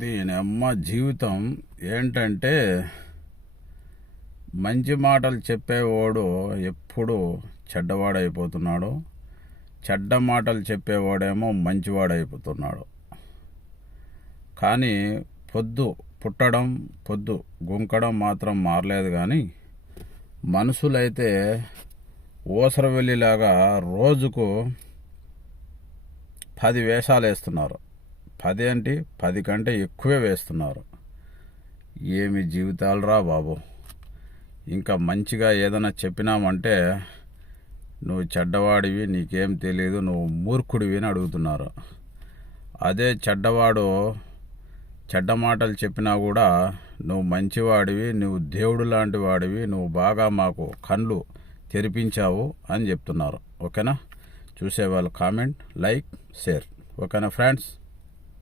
దీని అమ్మ జీవితం ఏంటంటే, మంచి మాటలు చెప్పేవాడు ఎప్పుడు చెడ్డవాడైపోతున్నాడు, చెడ్డ మాటలు చెప్పేవాడేమో మంచివాడైపోతున్నాడు. కానీ పొద్దు పుట్టడం పొద్దు గుంకడం మాత్రం మారలేదు. కానీ మనుషులైతే ఊసరవెల్లిలాగా రోజుకు 10 వేషాలు వేస్తున్నారు. 10 ఏంటి, 10 కంటే ఎక్కువే వేస్తున్నారు. ఏమి జీవితాలురా బాబు. ఇంకా మంచిగా ఏదైనా చెప్పినామంటే నువ్వు చెడ్డవాడివి, నీకేం తెలియదు, నువ్వు మూర్ఖుడివి అని అడుగుతున్నారు. అదే చెడ్డవాడు చెడ్డ మాటలు చెప్పినా కూడా నువ్వు మంచివాడివి, నువ్వు దేవుడు లాంటి వాడివి, నువ్వు బాగా మాకు కళ్ళు తెరిపించావు అని చెప్తున్నారు. ఓకేనా? చూసేవాళ్ళు కామెంట్, లైక్, షేర్. ఓకేనా ఫ్రెండ్స్?